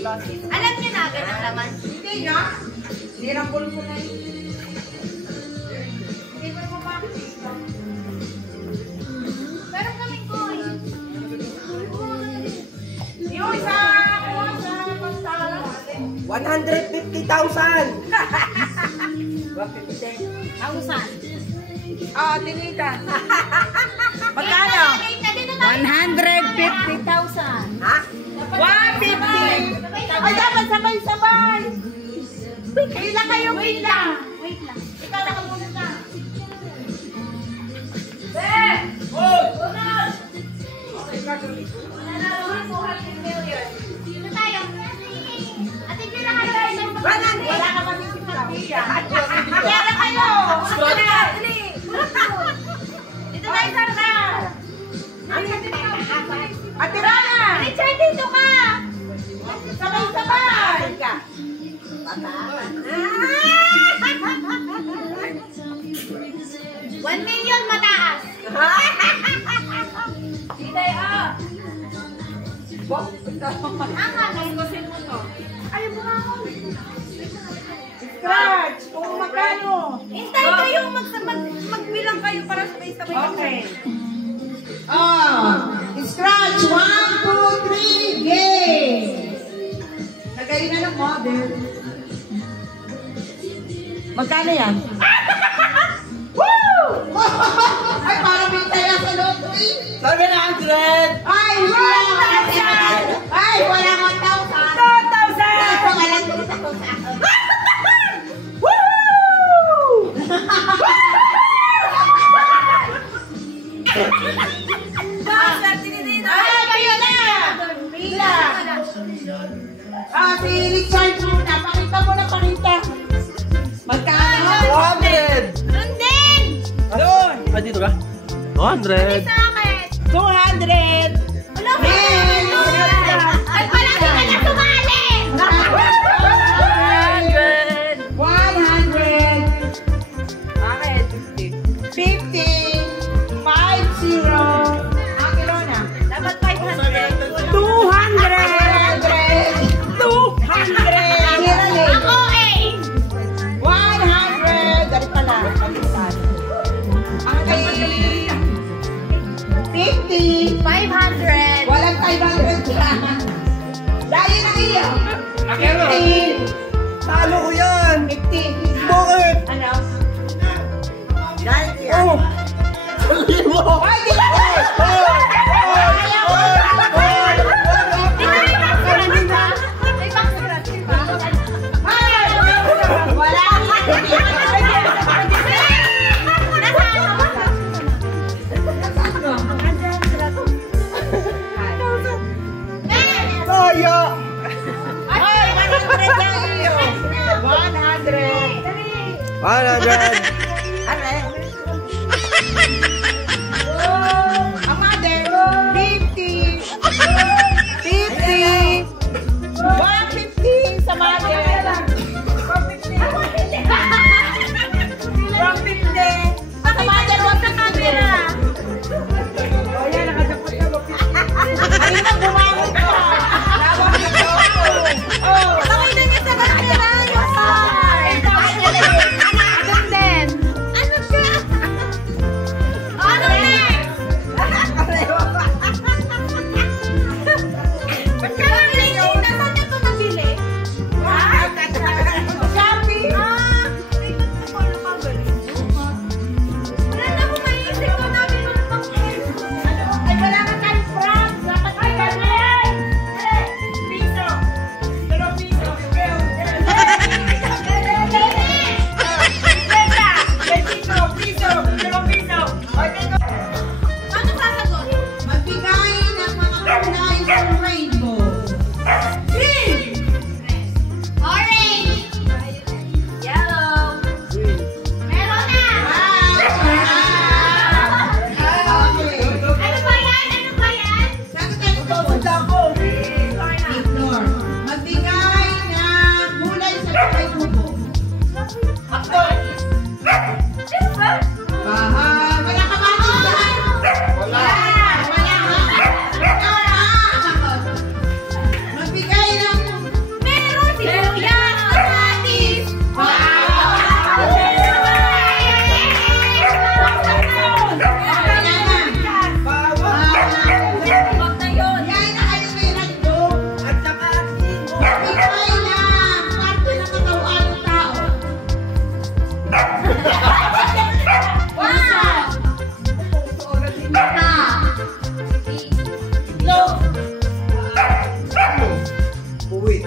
Alam niyo na agad ang laman? Hindi nga. Nirambol ko na yun. Hindi ko naman makikita. Meron kaming coin. Yung isa ako sa pagtala natin. 150,000! 150. Ako saan? Tinita. Magkano? 150,000. Ha? 150. Ay, dapat sabay-sabay. Kailan kayo? Wait lang. Ikaw na kamunta. Sino tayo? Ate, kailan kayo? Wala ka ba yung sinabihan? Kailan kayo? Dito tayo, Sarda. Ate Rana! Richard, dito ka. Sabay-sabay! Ka. 1 million mataas. Hindi, mo to. Ayaw mo nga ako. Scratch! Kung magkano? Hintay kayo, magbilang kayo para sabay-sabay. Okay. Scratch! 1, 2, 3, game! Nagay na ng model. Magkano yan? Woo! Ay, parang may taya sa loob. 700! Ay, wala ka! Ay, wala ka 2,000! 2,000! Walang 2,000! Woo! Ay, kayo na! Pila! Si Richard muna. Pakita mo na, pakita. Magkano? 200! Doon din! Doon! Ah, dito ka? 200! Sa akin. 200! Wala ka. Ay, palagi ka na sumali! 100! 100! 50! 50! 50! Ang kilo na? Dapat 500. 200! 200! Ako eh! 100! Dari pala. Ang kay 50! 500. Walang 500 dyan. Dahil na iyo. 15! Talo ko yan! 15! Bakit? Ano? Dahil yan! Oh! Sabihin mo! Ay, di ba? May background, di ba? Wala. Kaya! Ay, 100 na iyo. 100. 100! Ang mother, 50. 50. 150 sa mother. 150. Sa mother, 150. Oh, yan, nakadapot na. Ayun na, bumangon ka. Oh. Pakita niyo sa camera yung card. Doon din.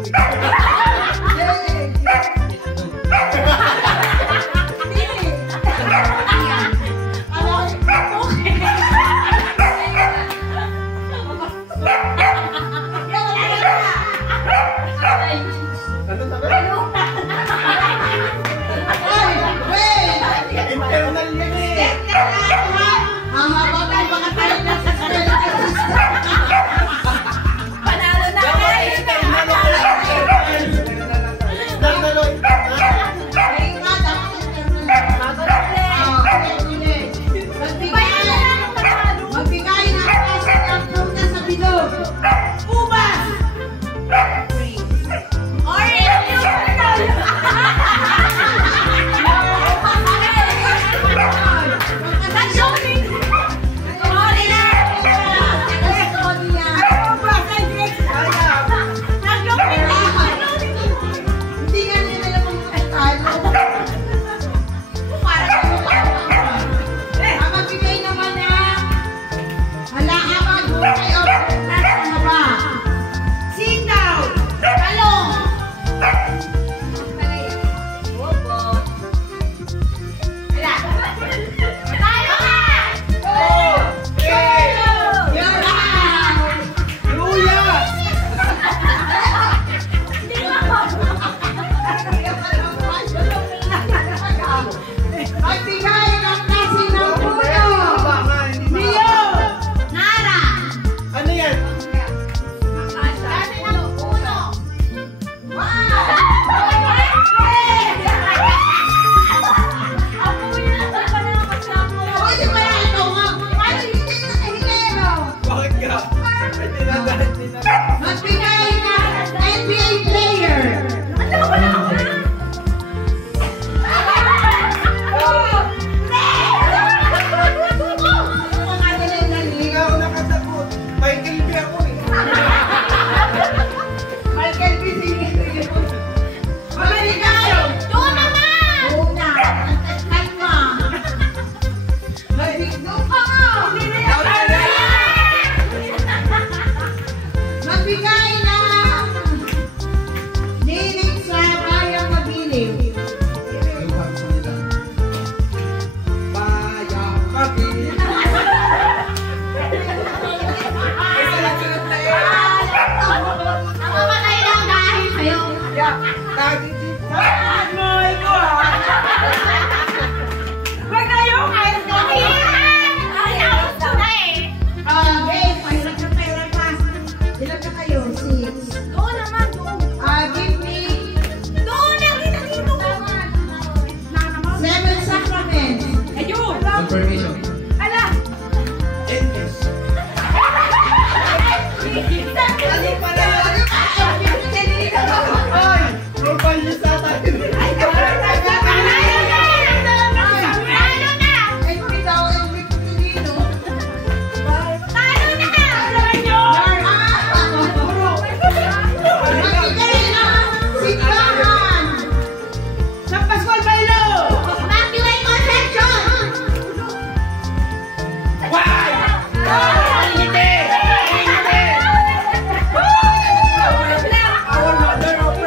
Ano sabi? Internal yan eh. Panalo na guys! Magbigay ng klase ng frutas sa bilog. Ubas! Hindi nga nila naman magkakalo. Magbigay naman ng halaman, gulay o prutas na ba? Sitaw, talong. Wala. Tayo ka! You're out! Luya! Magbigay ng klase ng puno. Tama nga, hindi ba? Leo! Nara! Ano yan? Klase ng puno. Pwede ba yan ito nga? Paano hindi na kahilero? Bakit ka? May tinagalit din na. Magbigay ng NBA player. Hindi nga ako nakasagot. Michael B ako eh. Michael B. Magbigay. Una. Kalma. Magbigay ng lilig sa bayang mabiliw. Bayang kapit. Lagi dito. Anoy ko ah. Guys, mahirap na pera pa. Ilan na kayo? 6. Give me 7 sacraments. Confirmation. English. Ano pala? Ay! Profile niyo sa atin. LP daw, LP Pilipino. Magbigay ng sikahan. Sa Pascual Bailo. Why? Hindi! Our mother of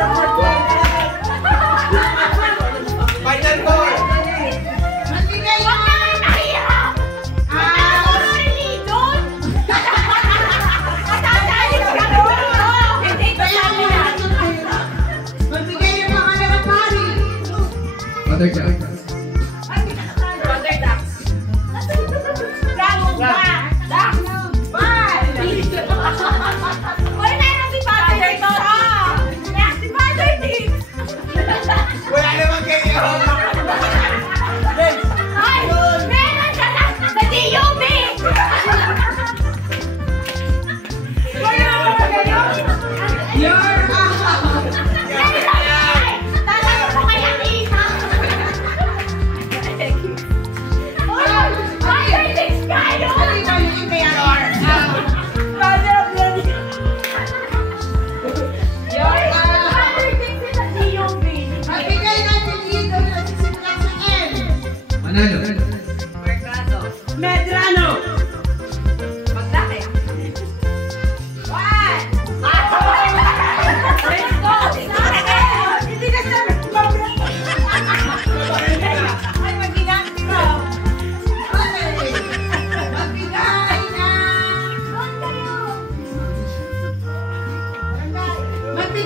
final call. Magbigay ng magbigay ng mga narapari. Mother Jack. Wala naman kayo. You're out.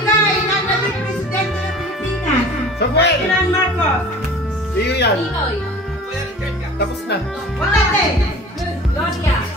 nagbigay ng naging presidente ng Pilipinas? Samuel! Ferdinand Marcos. Iyo yan. Pinoy. Tapos na. Wala din. Gloria.